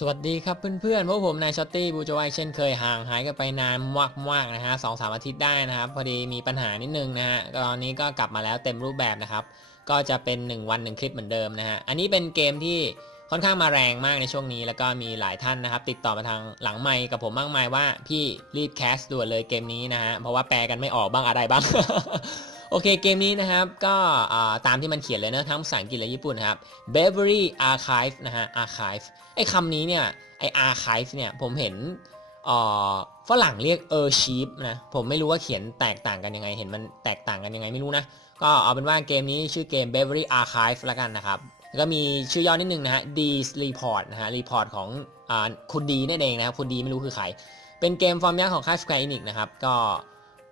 สวัสดีครับเพื่อนๆพวกผมนายชอตตี้บูจวายเช่นเคยห่างหายกันไปนานมากๆนะฮะสองสามอาทิตย์ได้นะครับ พอดีมีปัญหานิดนึงนะฮะตอนนี้ก็กลับมาแล้วเต็มรูปแบบนะครับ ก็จะเป็น 1 วัน 1 คลิปเหมือนเดิมนะฮะ อันนี้เป็นเกมที่ค่อนข้างมาแรงมากในช่วงนี้ แล้วก็มีหลายท่านนะครับ ติดต่อมาทางหลังไมค์กับผมมากมายว่าพี่รีบแคสด่วนเลยเกมนี้นะฮะเพราะว่าแปลกันไม่ออกบ้างอะไรบ้าง โอเคเกมนี้นะครับก็ตามที่มันเขียนเลยนะทั้งภาษาอังกฤษและญี่ปุ่นนะครับ Beverly Archive นะฮะ Archive ไอ้คำนี้เนี่ยไอ้ Archive เนี่ยผมเห็นฝรั่งเรียก Archive นะผมไม่รู้ว่าเขียนแตกต่างกันยังไง เห็นมันแตกต่างกันยังไงไม่รู้นะ ก็เอาเป็นว่าเกมนี้ชื่อเกม Beverly Archive ล้วกันนะครับแล้วก็มีชื่อย่อนิดนึงนะฮะ D Report นะฮะ Report ของอคุณดีนั่นเองนะครับคุณดีไม่รู้คือใครเป็นเกมฟอร์มยักษ์ของค่าย Square Enix นะครับก็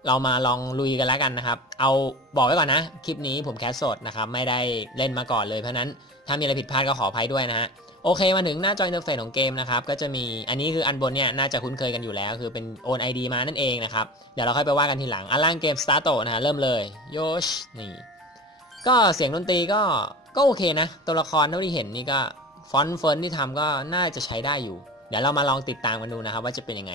เรามาลองลุยกันแล้วกันนะครับ เอาบอกไว้ก่อนนะ คลิปนี้ผมแคสสดนะครับ ไม่ได้เล่นมาก่อนเลย เพราะนั้นถ้ามีอะไรผิดพลาดก็ขออภัยด้วยนะฮะ โอเค มาถึงหน้าจออินเทอร์เฟซของเกมนะครับ ก็จะมีอันนี้คืออันบนเนี่ยน่าจะคุ้นเคยกันอยู่แล้ว คือเป็นโอนไอดีมานั่นเองนะครับ เดี๋ยวเราค่อยไปว่ากันทีหลัง อันล่างเกมสตาร์โตนะฮะ เริ่มเลย โยช นี่ ก็เสียงดนตรีก็ ก็โอเคนะ ตัวละครเท่าที่เห็นนี่ก็ฟอนต์เฟิร์นที่ทำก็น่าจะใช้ได้อยู่ เดี๋ยวเรามาลองติดตามกันดูนะครับว่าจะเป็นยังไง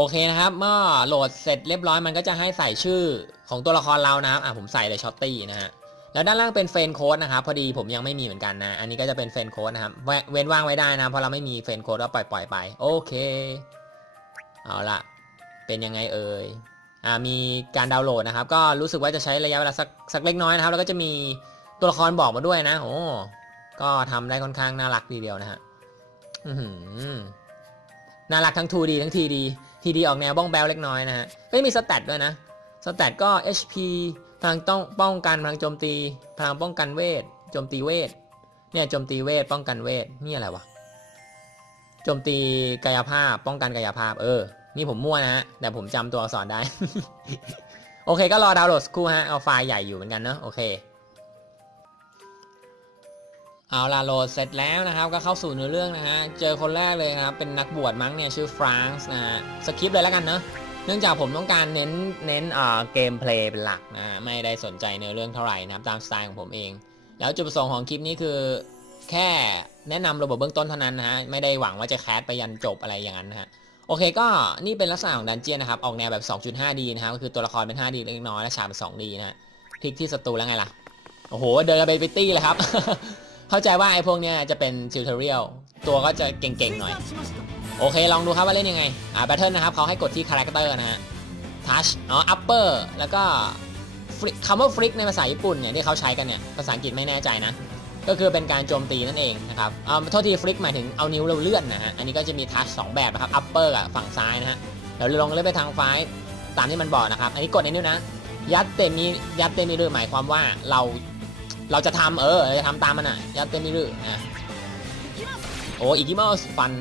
โอเคนะครับเมื่อโหลดเสร็จเรียบร้อยมันก็จะให้ใส่ชื่อของตัวละครเรานะครับอะผมใส่เลยช็อตตี้นะฮะแล้วด้านล่างเป็นเฟนโค้ดนะครับพอดีผมยังไม่มีเหมือนกันนะอันนี้ก็จะเป็นเฟนโค้ดนะครับเว้นว่างไว้ได้นะเพราะเราไม่มีเฟนโค้ดก็ปล่อยปล่อยไปโอเค เอาละเป็นยังไงเอ่ยอ่ามีการดาวน์โหลดนะครับ ก็รู้สึกว่าจะใช้ระยะเวลาสักสักเล็กน้อยนะครับ แล้วก็จะมีตัวละครบอกมาด้วยนะโอ้ก็ทำได้ค่อนข้างน่ารักทีเดียวนะฮะ น่ารักทั้ง 2D ทั้ง 3D ทีดีออกแนวบ้องแบลเล็กน้อยนะฮะไม่มีสแตทด้วยนะสแตทก็ HP พลังต้องป้องกันพลังโจมตีพลังป้องกันเวทโจมตีเวทเนี่ยโจมตีเวทป้องกันเวทนี่อะไรวะโจมตีกายภาพ ป้องกันกายภาพ เออ นี่ผมมั่วนะฮะแต่ผมจำตัวอักษรได้ โอเคก็รอดาวน์โหลดสักครู่ฮะเอาไฟล์ใหญ่อยู่เหมือนกันเนาะโอเค เอาล่ะโหลดเสร็จแล้วนะครับ ก็เข้าสู่เนื้อเรื่องนะฮะ เจอคนแรกเลยนะครับ เป็นนักบวชมั้งเนี่ยชื่อฟรานซ์นะฮะ สคริปต์เลยแล้วกันเนาะ เนื่องจากผมต้องการเน้นเน้นอ่าเกมเพลย์เป็นหลักนะไม่ได้สนใจเนื้อเรื่องเท่าไหร่นะครับตามสไตล์ของผมเอง แล้วจุดประสงค์ของคลิปนี้คือ แค่แนะนำระบบเบื้องต้นเท่านั้นนะฮะ ไม่ได้หวังว่าจะแคสไปยันจบอะไรอย่างนั้นนะฮะ โอเคก็นี่เป็นลักษณะของดันเจียนนะครับ ออกแนวแบบ 2.5D นะครับก็คือตัวละครเป็น 5D เล็กน้อยและฉากเป็น 2D นะฮะพลิกที่ศัตรูแล้วไงล่ะ โอ้โห เดินไปไปตี้เลยครับ เข้าใจว่าไอ้พวกเนี้ยจะเป็นทิวเทอเรียลตัวก็จะเก่งๆหน่อย โอเค ลองดูครับว่าเล่นยังไง อ่าแบทเทิลนะครับเขาให้กดที่คาแรคเตอร์นะฮะทัชอ๋ออัปเปอร์แล้วก็คำว่าฟลิกในภาษาญี่ปุ่นเนี่ยที่เขาใช้กันเนี่ยภาษาอังกฤษไม่แน่ใจนะ ก็คือเป็นการโจมตีนั่นเองนะครับอ่าโทษทีฟลิกหมายถึงเอานิ้วเราเลื่อนนะฮะอันนี้ก็จะมีทัชสองแบบนะครับอัปเปอร์กับฝั่งซ้ายนะฮะเดี๋ยวลองเลื่อนไปทางซ้ายตามที่มันบอกนะครับ อันนี้กดในนิ้วนะยัดเตมียัดเตมีรือหมายความว่าเรา เราจะทำเออจะทำตามมันอะยัดเตมิรุนะโอ้อีกิมอสฟัน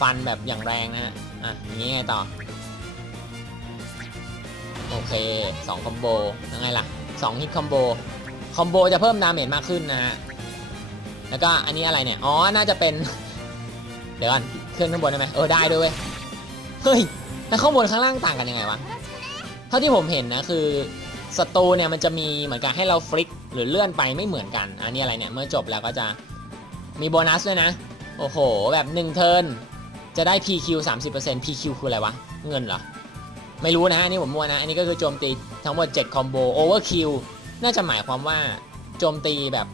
ฟันแบบอย่างแรงนะฮะอะอย่างงี้ไงต่อ โอเค2คอมโบยังไงล่ะ2ฮิตคอมโบคอมโบจะเพิ่มดาเมจมากขึ้นนะฮะแล้วก็อันนี้อะไรเนี่ย อ๋อ น่าจะเป็น เดี๋ยวก่อนเครื่องข้างบนได้ไหมเออ ได้ด้วยเว้ย เฮ้ย แล้วข้างบนข้างล่างต่างกันยังไงวะ เท่าที่ผมเห็นนะคือ ศัตรูเนี่ยมันจะมีเหมือนกันให้เราฟลิกหรือเลื่อนไปไม่เหมือนกัน อันนี้อะไรเนี่ย เมื่อจบแล้วก็จะมีโบนัสด้วยนะ โอ้โห แบบ1เทิร์นจะได้ PQ 30% PQ คืออะไรวะ เงินเหรอ ไม่รู้นะนี่ผมมั่วนะ อันนี้ก็คือโจมตีทั้งหมด 7 คอมโบ Overkill น่าจะหมายความว่าโจมตีแบบ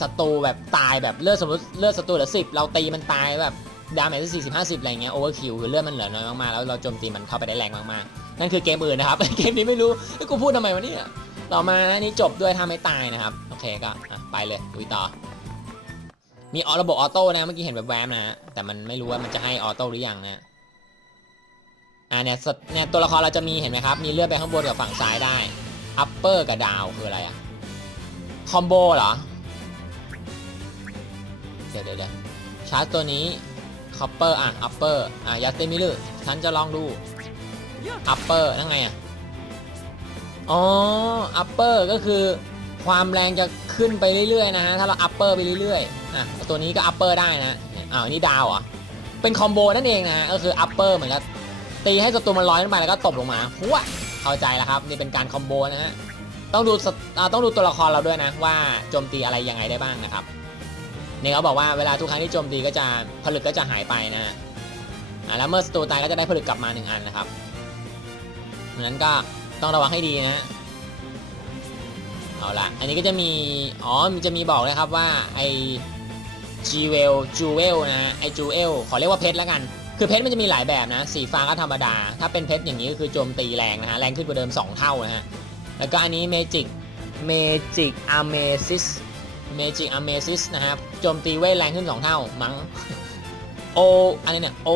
ศัตรูแบบตายแบบเลือดสมมติเลือดศัตรูเหลือสิบเราตีมันตายแบบดาเมจสี่สิบห้าสิบอะไรเงี้ยโอเวอร์คิวคือเลือดมันเหลือน้อยมากๆแล้วเราโจมตีมันเข้าไปได้แรงมากๆ นั่นคือเกมอื่นนะครับ เกมนี้ไม่รู้กูพูดทำไมวะเนี่ยต่อมานะนี่จบด้วยถ้าไม่ตายนะครับ โอเคก็ไปเลยดูต่อ มีออระบบออโต้นะเมื่อกี้เห็นแบบแวมนะ แต่มันไม่รู้ว่ามันจะให้ออโต้หรือยังนะอ่าเนี่ยเนี่ยตัวละครเราจะมีเห็นไหมครับ มีเลื่อนไปข้างบนกับฝั่งซ้ายได้อัปเปอร์กับดาวคืออะไรอะคอมโบเหรอ เดี๋ยวเดี๋ยวชาร์จตัวนี้คอปเปอร์อะอัปเปอร์อะยัดเตมิลฉันจะลองดู อัปเปอร์นั่งไงอะ อ๋อ อัปเปอร์ก็คือความแรงจะขึ้นไปเรื่อยๆนะฮะ ถ้าเราอัปเปอร์ไปเรื่อยๆ อะ ตัวนี้ก็อัปเปอร์ได้นะ อ้าว นี่ดาวอะเป็นคอมโบนั่นเองนะก็คืออัปเปอร์เหมือนกับตีให้ศัตรูมันลอยขึ้นไปแล้วก็ตบลงมาหัวเข้าใจแล้วครับ นี่เป็นการคอมโบนะฮะ ต้องดูต้องดูตัวละครเราด้วยนะ ว่าโจมตีอะไรยังไงได้บ้างนะครับนี่เขาบอกว่าเวลาทุกครั้งที่โจมตีก็จะผลึกก็จะหายไปนะฮะอ่าแล้วเมื่อศัตรูตายก็จะได้ผลึกกลับมาหนึ่งอันนะครับ ดังนั้นก็ต้องระวังให้ดีนะเอาละอันนี้ก็จะมี อ๋อ มันจะมีบอกเลยครับว่าไอจีเวลจูเวลนะไอจูเอลขอเรียกว่าเพชรแล้วกัน คือเพชรมันจะมีหลายแบบนะ สีฟ้าก็ธรรมดา ถ้าเป็นเพชรอย่างนี้ก็คือโจมตีแรงนะฮะ แรงขึ้นกว่าเดิม 2 เท่านะฮะ แล้วก็อันนี้เมจิก เมจิกอเมซิส เมจิกอเมซิสนะครับ โจมตีเวทแรงขึ้น 2 เท่ามั้ง โออันนี้เนี่ยโอ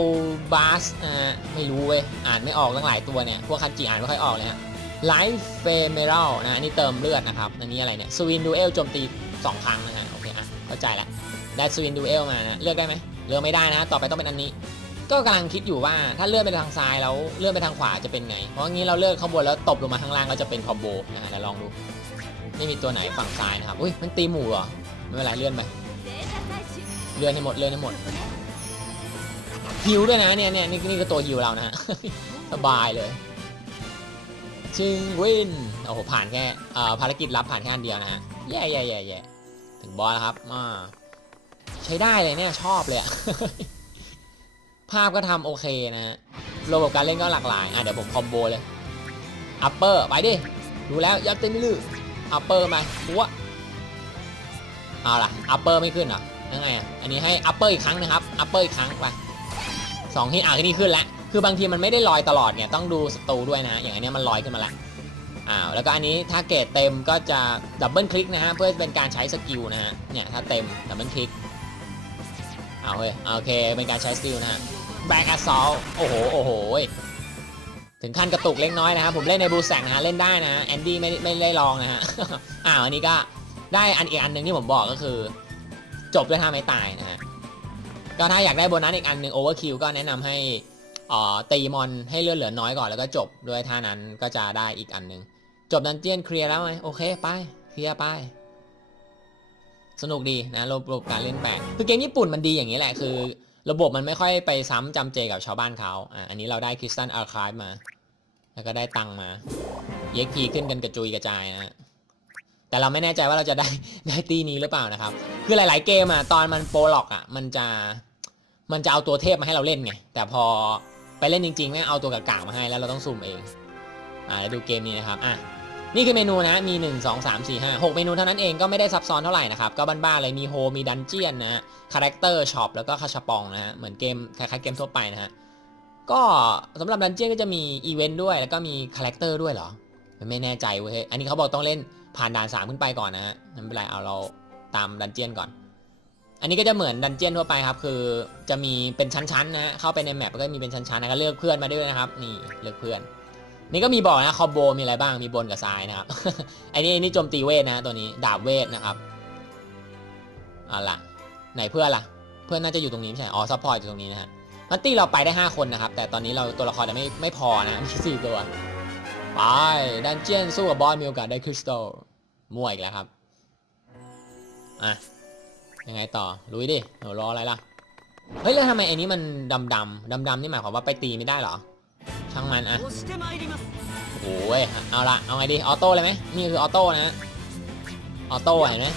บาสนะฮะไม่รู้เว้ย อ่านไม่ออกตั้งหลายตัวเนี่ย พวกคันจิอ่านไม่ค่อยออกเลยฮะไลฟ์เฟเมรัลนะอันนี้เติมเลือดนะครับ อันนี้อะไรเนี่ยสวินดูเอลโจมตี 2 ครั้งนะฮะโอเคอะเข้าใจล้วได้สวินดูเอลมานะเลือกได้ไหมเลือกไม่ได้นะ ต่อไปต้องเป็นอันนี้ ก็กำลังคิดอยู่ว่าถ้าเลื่อนไปทางซ้ายแล้วเลื่อนไปทางขวาจะเป็นไง เพราะงี้เราเลือกข้างบนแล้วตบลงมาข้างล่างก็จะเป็นคอมโบนะฮะเดี๋ยวลองดูไม่มีตัวไหนฝั่งซ้ายนะครับอุ้ยมันตีหมู่เหรอไม่เป็นไรเลื่อนไปเลื่อนให้หมดเลื่อนให้หมด ฮิวด้วยนะเนี่ยเนี่ยนี่นี่คือตัวฮิวเรานะฮะสบายเลยชิงวินโอ้โหผ่านแค่ภารกิจรับผ่านแค่อันเดียวนะฮะแย่แย่แย่แย่ถึงบอสแล้วครับมาใช้ได้เลยเนี่ยชอบเลยภาพก็ทำโอเคนะฮะระบบการเล่นก็หลากหลายอะเดี๋ยวผมคอมโบเลยอัปเปอร์ไปดิดูแล้วยัดเต็มลืออัปเปอร์มาหัวเอาล่ะอัปเปอร์ไม่ขึ้นเหรอยังไงอะอันนี้ให้อัปเปอร์อีกครั้งนะครับอัปเปอร์อีกครั้งไป สองที่อะที่นี่ขึ้นแล้วคือบางทีมันไม่ได้ลอยตลอดเนี่ยต้องดูศัตรูด้วยนะ อย่างอันนี้มันลอยขึ้นมาแล้วอ้าวแล้วก็อันนี้ถ้าเกรดเต็มก็จะดับเบิลคลิกนะฮะเพื่อเป็นการใช้สกิลนะฮะเนี่ยถ้าเต็มดับเบิลคลิกเอาเฮ้ยโอเคเป็นการใช้สกิลนะฮะแบกอ s ซอลโอ้โหโอ้โหถึงขั้นกระตุกเล็กน้อยนะครับผมเล่นในบูแสงนะฮะเล่นได้นะแอนดี้ไม่ไม่ได้ลองนะฮะอ้าวอันนี้ก็ได้อันอีกอันหนึ่งที่ผมบอกก็คือ จบด้วยท่าไม่ตายนะฮะ ก็ถ้าอยากได้โบนัสอีกอันหนึ่งโอเวอร์คิวก็แนะนำให้อ่อตีมอนให้เลือดเหลือน้อยก่อนแล้วก็จบด้วยท่านั้นก็จะได้อีกอันหนึ่งจบดันเจียนเคลียร์แล้วไหมโอเคไปเคลียร์ไปสนุกดีนะระบบการเล่นแปลกคือเกมญี่ปุ่นมันดีอย่างนี้แหละคือ ระบบมันไม่ค่อยไปซ้ำจำเจกับชาวบ้านเขาอะอันนี้เราได้คริสตัลอาร์คายมา แล้วก็ได้ตังมาเย็กพีขึ้นกันกระจุยกระจายนะแต่เราไม่แน่ใจว่าเราจะได้ได้ตีนี้หรือเปล่านะครับ คือหลาย ๆ เกมอะตอนมันโปรล็อกอะมันจะ มันจะเอาตัวเทพมาให้เราเล่นไง แต่พอไปเล่นจริงๆแม่งเอาตัวกากๆมาให้แล้วเราต้องสุ่มเอง อ่าดูเกมนี้นะครับ อะ นี่คือเมนูนะ มี 1 2 3 4 5 6 เมนูเท่านั้นเองก็ไม่ได้ซับซ้อนเท่าไหร่นะครับ ก็บ้านๆเลย มีโฮ มีดันเจียนนะฮะ คาแรคเตอร์ช็อป แล้วก็คาชปองนะฮะ เหมือนเกมคล้ายๆเกมทั่วไปนะฮะ ก็สำหรับดันเจียนก็จะมีอีเวนต์ด้วย แล้วก็มีคาแรคเตอร์ด้วยเหรอ ไม่แน่ใจเว้ย อันนี้เขาบอกต้องเล่นผ่านด่าน3ขึ้นไปก่อนนะฮะไม่เป็นไร เอาเราตามดันเจียนก่อน อันนี้ก็จะเหมือนดันเจียนทั่วไปครับ คือจะมีเป็นชั้นๆนะฮะเข้าไปในแมปก็มีเป็นชั้นๆนะก็เลือกเพื่อนมาด้วยนะครับ นี่เลือกเพื่อน นี่ก็มีบอกนะคอมโบมีอะไรบ้างมีบนกับซ้ายนะครับไอ้นี่นี่โจมตีเวทนะตัวนี้ดาบเวทนะครับเอาล่ะ ไหนเพื่อนล่ะ เพื่อนน่าจะอยู่ตรงนี้ไม่ใช่อ๋อซัพพอร์ตอยู่ตรงนี้นะฮะมันตีเราไปได้ 5 คนนะครับ แต่ตอนนี้เราตัวละครจะไม่ไม่พอนะมีสี่ตัวไปดันเจียนสู้กับบอสมีโอกาสได้คริสตัลมั่วอีกแล้วครับอะ ยังไงต่อลุยดิเดี๋ยวรออะไรล่ะเฮ้ยแล้วทำไมไอ้นี้มันดำดำดำดำนี่หมายความว่าไปตีไม่ได้เหรอ ช่างมันอะโอ้ยเอาละเอาไงดีออโต้เลยไหมนี่คือออโต้นะออโต้เห็นไหม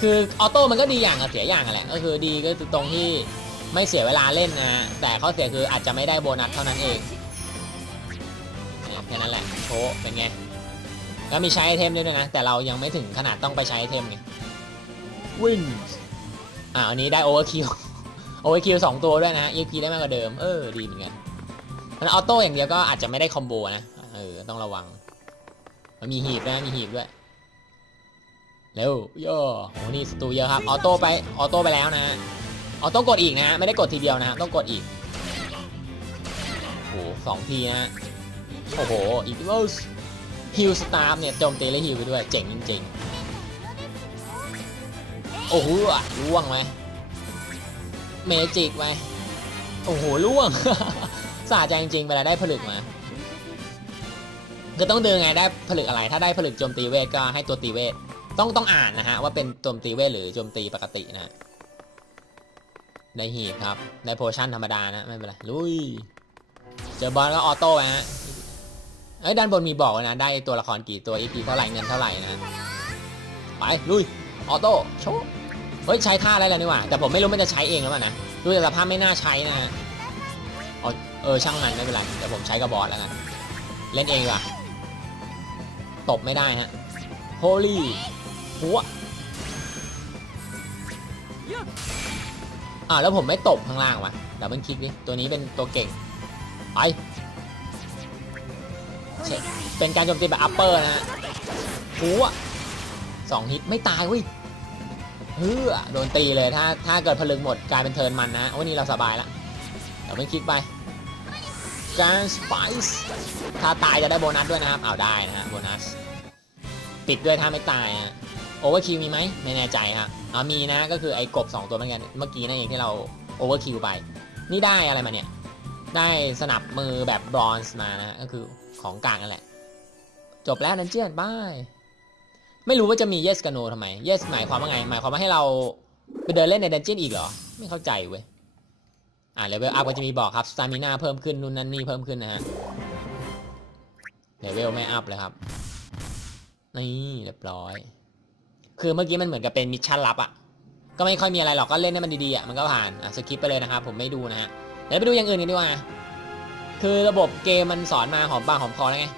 คือออโต้มันก็ดีอย่างกับเสียอย่างอะแหละก็คือดีก็คือตรงที่ไม่เสียเวลาเล่นนะแต่ข้อเสียคืออาจจะไม่ได้โบนัสเท่านั้นเองแค่นั้นแหละโชเป็นไง แล้วมีใช้ไอเทมด้วยนะ แต่เรายังไม่ถึงขนาดต้องไปใช้ไอเทมไงวินอ่าอันนี้ได้โอเวอร์คิวโอเวอร์คิวสองตัวด้วยนะเอ็กพีได้มากกว่าเดิม เออ ดีเหมือนกันมันออโต้อย่างเดียวก็อาจจะไม่ได้คอมโบนะ เออ ต้องระวัง มันมีหีบนะ มีหีบด้วย เร็วย่อโอ้นี่สตูเยอะครับ ออโต้ไป ออโต้ไปแล้วนะ ออโต้กดอีกนะ ไม่ได้กดทีเดียวนะต้องกดอีก โอ้โหสองทีนะ โอ้โห อีกแล้ว ฮิลสตาร์เนี่ยโจมตีและฮิลไปด้วย เจ๋งจริงๆ โอ้โหล่วงไหมเมจิกไปโอ้โหล่วงสาใจจริงๆเวลาได้ผลึกมาก็ต้องเดินไงได้ผลึกอะไร ถ้าได้ผลึกโจมตีเวทก็ให้ตัวตีเวทต้องต้องอ่านนะฮะว่าเป็นโจมตีเวทหรือโจมตีปกตินะได้หีบครับได้โพชั่นธรรมดานะไม่เป็นไรลุยเจอบอลก็ออโต้ไปฮะ เอ้ด้านบนมีบอกนะ ได้ตัวละครกี่ตัว EP เท่าไหร่เงินเท่าไหร่นะ ไปลุย ออโต้โชว์เฮ้ยใช้ท่าได้แล้วนี่หว่า แต่ผมไม่รู้มันจะใช้เองหรือเปล่านะดูแต่สภาพไม่น่าใช้นะเออช่างมันไม่เป็นไรเดี๋ยวผมใช้กับบอสแล้วกันเล่นเองดีกว่าตบไม่ได้ฮะโฮลี่หัวอ่าแล้วผมไม่ตบข้างล่างวะดับเบิลคลิกดิตัวนี้เป็นตัวเก่งไป เป็นการโจมตีแบบอัปเปอร์นะฮะหัวสองฮิตไม่ตายเว้ยเฮ้อโดนตีเลยถ้าถ้าเกิดพลึงหมดกลายเป็นเทิร์นมันนะวันนี้เราสบายละเดี๋ยวไม่คิดไปการสไปซ์ถ้าตายจะได้โบนัสด้วยนะครับเอาได้นะฮะโบนัสปิดด้วยถ้าไม่ตายฮะโอเวอร์คิวมีไหมไม่แน่ใจครับอ่ามีนะก็คือไอ้กบ 2 ตัวเหมือนกันเมื่อกี้นั่นเองที่เราโอเวอร์คิวไป นี่ได้อะไรมาเนี่ย ได้สนับมือแบบบรอนซ์มานะก็คือ ของกลางนั่นแหละ จบแล้วดันเจียนบายไม่รู้ว่าจะมี yes กับ no ทำไม yes หมายความว่าไง หมายความว่าให้เราไปเดินเล่นในดันเจียนอีกเหรอ ไม่เข้าใจเว้ย อ่าเลเวลอัพก็จะมีบอกครับสตามินาเพิ่มขึ้นนู่นนั่นนี่เพิ่มขึ้นนะฮะเลเวลไม่อัพเลยครับ นี่เรียบร้อย คือเมื่อกี้มันเหมือนกับเป็นมิชชั่นลับอะ่ะก็ไม่ค่อยมีอะไรหรอกก็เล่นให้มันดีๆอะมันก็ผ่านอะสกิปไปเลยนะครับผมไม่ดูนะฮะเดี๋ยวไปดูอย่างอื่นกันดีกว่า คือระบบเกมมันสอนมาหอมปากหอมคอแล้วไง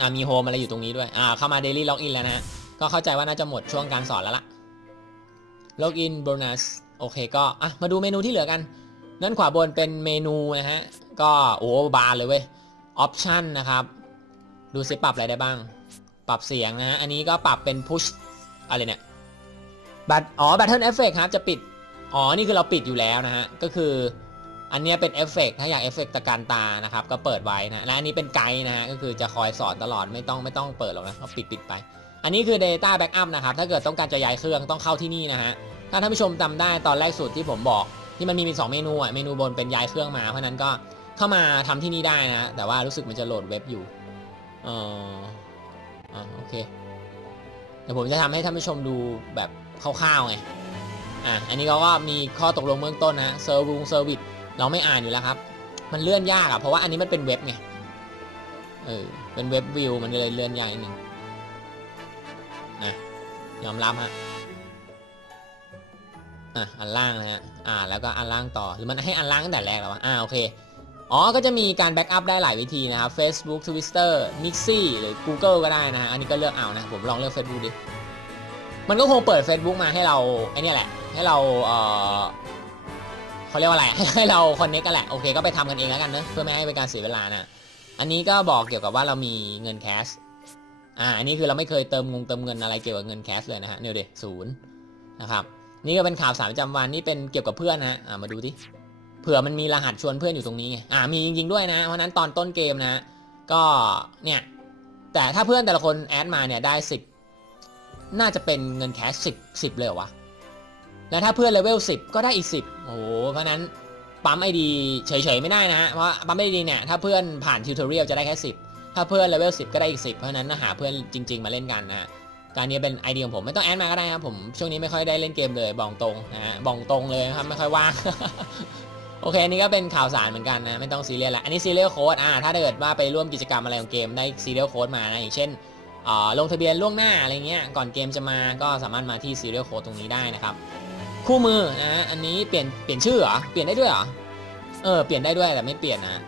อ่ามีโฮมอะไรอยู่ตรงนี้ด้วยอ่าเข้ามา Daily Login แล้วนะก็เข้าใจว่าน่าจะหมดช่วงการสอนแล้วล่ะ Login bonus โอเคก็อะมาดูเมนูที่เหลือกันด้านขวาบนเป็นเมนูนะฮะ ก็โอ้บานเลยเว้ยออปชันนะครับ ดูซิปรับอะไรได้บ้าง ปรับเสียงนะฮะ อันนี้ก็ปรับเป็น push อะไรเนี่ยบัตอ๋อ Battle Effect ครับจะปิด อ๋อ นี่คือเราปิดอยู่แล้วนะฮะ ก็คือ อันนี้เป็นเอฟเฟกถ้าอยากเอฟเฟกตะการตานะครับ ก็เปิดไว้นะ และอันนี้เป็นไกด์นะฮะ ก็คือจะคอยสอนตลอดไม่ต้องไม่ต้องเปิดหรอกนะก็ปิดปิดไป อันนี้คือ Data Backup นะครับ ถ้าเกิดต้องการจะย้ายเครื่องต้องเข้าที่นี่นะฮะ ถ้าท่านผู้ชมจำได้ตอนแรกสุดที่ผมบอก ที่มันมีมีสองเมนูอะ เมนูบนเป็นย้ายเครื่องมา เพราะนั้นก็เข้ามาทำที่นี่ได้นะ แต่ว่ารู้สึกมันจะโหลดเว็บอยู่เอออ่าโอเค เดี๋ยวผมจะทำให้ท่านผู้ชมดูแบบคร่าวๆไง อะ อันนี้เขาก็มีข้อตกลงเบื้องต้นนะเซอร์วิงเซอร์วิส เราไม่อ่านอยู่แล้วครับ มันเลื่อนยากอะเพราะว่าอันนี้มันเป็นเว็บไง เออ เป็นเว็บวิวมันเลยเลื่อนยากนิดนึงนะยอมรับฮะ อะ อันล่างนะฮะ อ่า แล้วก็อันล่างต่อ หรือมันให้อันล่างตั้งแต่แรกแล้ววะ อ่า โอเค อ๋อ ก็จะมีการแบ็กอัพได้หลายวิธีนะครับ Facebook Twitter Mixi หรือ Google ก็ได้นะฮะ อันนี้ก็เลือกเอานะ ผมลองเลือก Facebook ดิ มันก็คงเปิด Facebook มาให้เราไอ้นี่แหละ ให้เราเอ่อ เขาเรียกว่าอะไร ให้เราคอนเนคกันแหละ โอเค ก็ไปทำกันเองแล้วกันเนอะเพื่อไม่ให้เป็นการเสียเวลานะอันนี้ก็บอกเกี่ยวกับว่าเรามีเงินแคช อ่า อันนี้คือเราไม่เคยเติมงงเติมเงินอะไรเกี่ยวกับเงินแคชเลยนะฮะ เนี่ยเด็ศูนย์นะครับ นี่ก็เป็นข่าวสารประจำวัน นี่เป็นเกี่ยวกับเพื่อนนะอ่า มาดูดิเผื่อมันมีรหัสชวนเพื่อนอยู่ตรงนี้ไง อ่า มีจริงๆด้วยนะ เพราะนั้นตอนต้นเกมนะ ก็ เนี่ย แต่ถ้าเพื่อนแต่ละคนแอดมาเนี่ยได้สิบน่าจะเป็นเงินแคชสิบสิบเลยเหรอวะ แล้วถ้าเพื่อนเลเวลสิบก็ได้อีกสิบโอ้โห เพราะนั้นปั๊มไอดีเฉยๆไม่ได้นะฮะเพราะปั๊มไอดีเนี่ยถ้าเพื่อนผ่านทิวทอเรียลจะได้แค่สิบถ้าเพื่อนเลเวลสิบก็ได้อีกสิบเพราะนั้นหาเพื่อนจริง ๆ มาเล่นกันนะการนี้เป็นไอเดียของผมไม่ต้องแอดมาก็ได้ครับผมช่วงนี้ไม่ค่อยได้เล่นเกมเลยบอกตรงนะฮะบอกตรงเลยครับไม่ค่อยว่างโอเคอันนี้ก็เป็นข่าวสารเหมือนกันนะไม่ต้องซีเรียสละอันนี้ซีเรียลโค้ดอ่าถ้าเกิดว่าไปร่วมกิจกรรมอะไรของเกมได้ซีเรียลโค้ดมานะอย่างเช่นลงทะเบียนล่วงหน้าอะไรเงี้ยก่อนเกมจะมาก็สามารถมาที่ซีเรียลโค้ดตรงนี้ได้นะครับ คู่มือนะ อันนี้เปลี่ยนเปลี่ยนชื่อเหรอ เปลี่ยนได้ด้วยเหรอ เออ เปลี่ยนได้ด้วยแต่ไม่เปลี่ยนนะ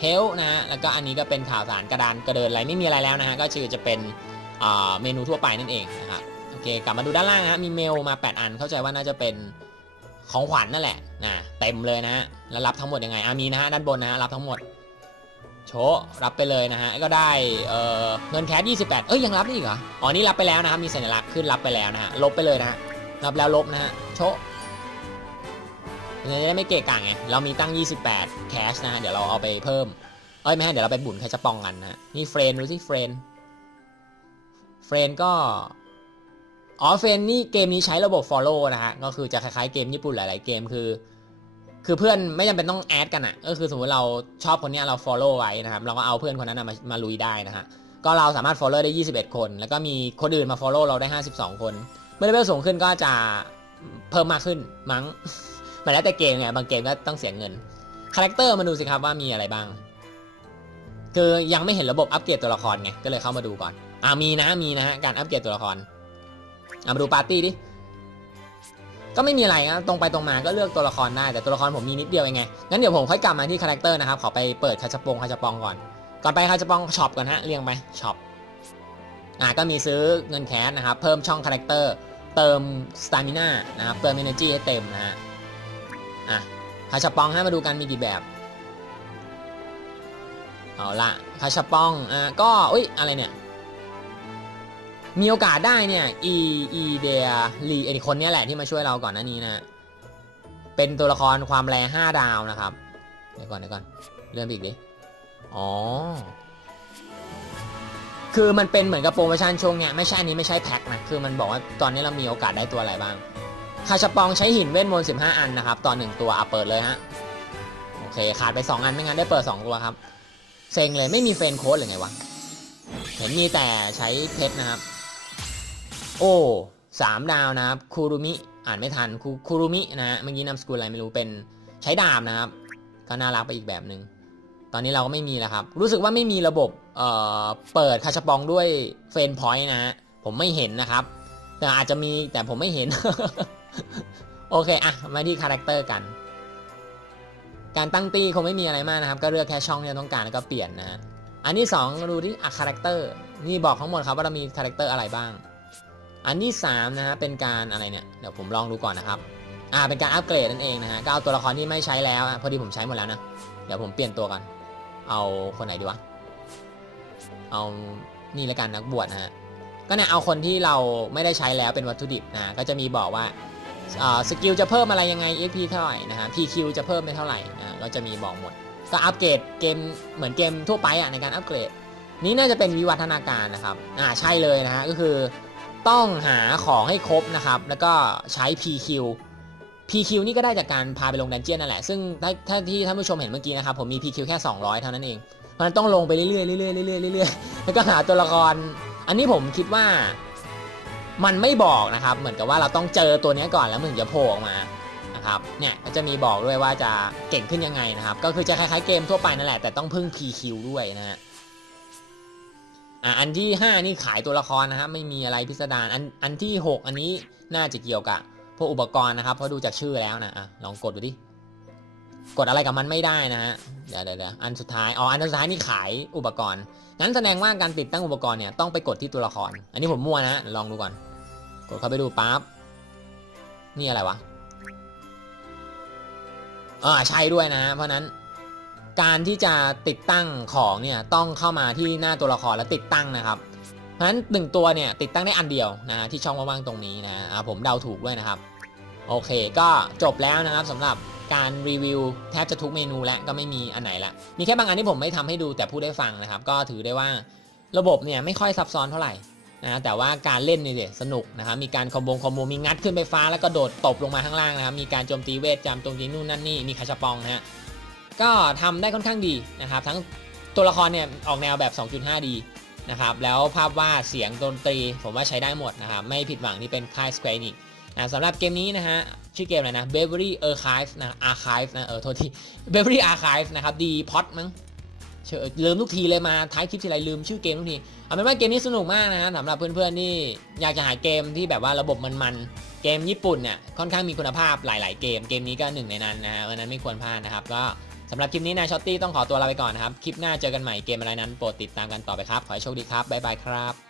เฮลนะฮะแล้วก็อันนี้ก็เป็นข่าวสารกระดานกระเดินอะไรไม่มีอะไรแล้วนะฮะ ก็ชื่อจะเป็นเมนูทั่วไปนั่นเองนะครับ โอเค กลับมาดูด้านล่างนะ มีเมลมา 8 อัน เข้าใจว่าน่าจะเป็นของขวัญนั่นแหละนะเต็มเลยนะฮะแล้วรับทั้งหมดยังไงอามีนะฮะด้านบนนะรับทั้งหมด โชรับไปเลยนะฮะก็ได้เเงินแคส28 เอ้ยยังรับได้อีกเหรออ๋อนี่รับไปแล้วนะครับมีสัญลักษณ์ขึ้นรับไปแล้วนะฮะลบไปเลยนะฮะรับแล้วลบนะฮะ โชจะได้ไม่เกะกะไง เรามีตั้ง 28 แคชนะฮะ เดี๋ยวเราเอาไปเพิ่ม เอ้ย ไม่ให้เดี๋ยวเราไปบุญแคชจะปองกันนะนี่เฟรนดูสิเฟรนเฟรนก็ อ๋อ เฟรนนี่เกมนี้ใช้ระบบ follow นะฮะ ก็คือจะคล้ายๆเกมญี่ปุ่นหลาย ๆ เกมคือ คือเพื่อนไม่จำเป็นต้องแอดกันอะ ก็คือสมมติเราชอบคนนี้เรา follow ไว้นะครับ เราก็เอาเพื่อนคนนั้นมามาลุยได้นะฮะ ก็เราสามารถ follow ได้ 21 คน แล้วก็มีคนอื่นมา follow เราได้ 52 คน เมื่อเลเวลสูงขึ้นก็จะ เพิ่มมากขึ้นมั้งมันแล้วแต่เกมไงบางเกมก็ต้องเสียเงินคาแรคเตอร์มาดูสิครับว่ามีอะไรบ้างคือยังไม่เห็นระบบอัปเกรดตัวละครไงก็เลยเข้ามาดูก่อนอ่ามีนะมีนะฮะการอัปเกรดตัวละครเอามาดูปาร์ตี้ดิก็ไม่มีอะไรนะตรงไปตรงมาก็เลือกตัวละครได้แต่ตัวละครผมมีนิดเดียวเองไงงั้นเดี๋ยวผมค่อยกลับมาที่คาแรคเตอร์นะครับขอไปเปิดคาชปงคาชปองก่อนก่อนไปคาชปองช็อปก่อนฮะเรียงไปช็อปอ่าก็มีซื้อเงินแคสนะครับเพิ่มช่องคาแรคเตอร์ เติมสตามิน่านะครับ เติม energy ให้เต็มนะฮะ อะคาชปองให้มาดูกันมีกี่แบบ เอาละคาชปอง อ่าก็อุ้ย อะไรเนี่ย มีโอกาสได้เนี่ย อีอีเดียลีไอคนนี้แหละที่มาช่วยเราก่อนหน้านี้นะ เป็นตัวละครความแรง5ดาวนะครับ เดี๋ยวก่อนเดี๋ยวก่อน เริ่มอีกดิ อ๋อ คือมันเป็นเหมือนกับโปรโมชั่นช่วงเนี้ยไม่ใช่อันนี้ไม่ใช่แพ็คนะคือมันบอกว่าตอนนี้เรามีโอกาสได้ตัวอะไรบ้างคาชปองใช้หินเวทมนต์15 อันนะครับต่อ1ตัวอะเปิดเลยฮะโอเคขาดไป 2 อันไม่งั้นได้เปิด 2 ตัวครับเซ็งเลยไม่มีเฟนโค้ดหรือไงวะเห็นมีแต่ใช้เพชรนะครับ โอ้สามดาวนะครับคูรุมิอ่านไม่ทันคูคูรุมินะฮะเมื่อกี้นามสกุลอะไรไม่รู้เป็นใช้ดาบนะครับ ก็น่ารักไปอีกแบบหนึ่ง ตอนนี้เราก็ไม่มีแล้วครับ รู้สึกว่าไม่มีระบบเเปิดคาชปองด้วยเฟนพอยต์นะ ผมไม่เห็นนะครับ แต่อาจจะมีแต่ผมไม่เห็น โอเคอะมาที่คาแรคเตอร์กัน การตั้งตีคงไม่มีอะไรมากนะครับ ก็เลือกแค่ช่องที่เราต้องการแล้วก็เปลี่ยนนะ อันที่2ดูที่อะคาแรคเตอร์นี่บอกทั้งหมดครับว่าเรามีคาแรคเตอร์อะไรบ้าง อันที่3นะฮะเป็นการอะไรเนี่ย เดี๋ยวผมลองดูก่อนนะครับอ่าเป็นการอัปเกรดนั่นเองนะฮะก็เอาตัวละครที่ไม่ใช้แล้ว พอดีผมใช้หมดแล้วนะ เดี๋ยวผมเปลี่ยนตัวกัน เอาคนไหนดีวะ เอานี่ละกันนักบวชนะฮะ ก็เนี่ยเอาคนที่เราไม่ได้ใช้แล้วเป็นวัตถุดิบนะ ก็จะมีบอกว่าสกิลจะเพิ่มอะไรยังไง XP เท่าไหร่นะฮะ PQ จะเพิ่มไม่เท่าไหร่นะก็จะมีบอกหมด ก็อัปเกรดเกมเหมือนเกมทั่วไปอะในการอัปเกรด นี้น่าจะเป็นวิวัฒนาการนะครับ อ่าใช่เลยนะฮะก็คือต้องหาของให้ครบนะครับ แล้วก็ใช้ PQ PQ นี่ก็ได้จากการพาไปลงดันเจียนนั่นแหละ ซึ่งถ้าที่ท่านผู้ชมเห็นเมื่อกี้นะครับ ผมมี PQ แค่ 200 เท่านั้นเอง เพราะนั้นต้องลงไปเรื่อยๆเรื่อยๆเรื่อยๆเรื่อยๆแล้วก็หาตัวละคร อันนี้ผมคิดว่ามันไม่บอกนะครับ เหมือนกับว่าเราต้องเจอตัวนี้ก่อนแล้วมึงจะโผล่ออกมานะครับ เนี่ยก็จะมีบอกด้วยว่าจะเก่งขึ้นยังไงนะครับ ก็คือจะคล้ายๆเกมทั่วไปนั่นแหละ แต่ต้องพึ่ง PQ ด้วยนะฮะอะอันที่ 5 นี่ขายตัวละครนะครับไม่มีอะไรพิสดาร อันอันที่ 6 อันนี้น่าจะเกี่ยวกับ พวกอุปกรณ์นะครับเพราะดูจากชื่อแล้วนะอะลองกดดูดิกดอะไรกับมันไม่ได้นะฮะเดี๋ยวเดี๋ยวอันสุดท้ายอ๋ออันสุดท้ายนี่ขายอุปกรณ์งั้นแสดงว่าการติดตั้งอุปกรณ์เนี่ยต้องไปกดที่ตัวละคร อันนี้ผมมั่วนะลองดูก่อน กดเข้าไปดูปั๊บนี่อะไรวะอ่าใช่ด้วยนะ เพราะนั้น การที่จะติดตั้งของเนี่ยต้องเข้ามาที่หน้าตัวละครแล้วติดตั้งนะครับ เพราะฉะนั้นหนึ่งตัวเนี่ยติดตั้งได้อันเดียวนะที่ช่องว่างๆตรงนี้นะผมเดาถูกด้วยนะครับ โอเคก็จบแล้วนะครับสำหรับการรีวิวแทบจะทุกเมนูแล้วก็ไม่มีอันไหนละ มีแค่บางอันที่ผมไม่ทำให้ดูแต่พูดได้ฟังนะครับ ก็ถือได้ว่าระบบเนี่ยไม่ค่อยซับซ้อนเท่าไหร่นะแต่ว่าการเล่นเนี่ยสนุกนะครับมีการคอมโบคอมโบมีงัดขึ้นไปฟ้าแล้วก็โดดตบลงมาข้างล่างนะครับมีการโจมตีเวทจำโจมตีนู่นนั่นนี่มีคาชปองนะฮะก็ทำได้ค่อนข้างดีนะครับ ทั้งตัวละครเนี่ยออกแนวแบบ 2.5D นะครับแล้วภาพวาดเสียงดนตรี ผมว่าใช้ได้หมดนะครับไม่ผิดหวังที่เป็นค่าย Square Enix นะสำหรับเกมนี้นะฮะชื่อเกมอะไรนะ Beverly Archive นะ Archive นะเออโทษที Beverly Archive นะครับดีพอดมั้งเชื่อลืมทุกทีเลยมาท้ายคลิปทีไรลืมชื่อเกมทุกทีเอาเป็นว่าเกมนี้สนุกมากนะฮะสำหรับเพื่อนๆที่อยากจะหาเกมที่แบบว่าระบบมันๆเกมญี่ปุ่นเนี่ยค่อนข้างมีคุณภาพหลาย ๆ เกมเกมนี้ก็หนึ่งในนั้นนะฮะวันนั้นไม่ควรพลาดนะครับก็ำหรับคลิปนี้นายช็อตตี้ต้องขอตัวลาไปก่อนนะครับ คลิปหน้าเจอกันใหม่เกมอะไรนั้นโปรดติดตามกันต่อไปครับ ขอให้โชคดีครับ บ๊ายบายครับ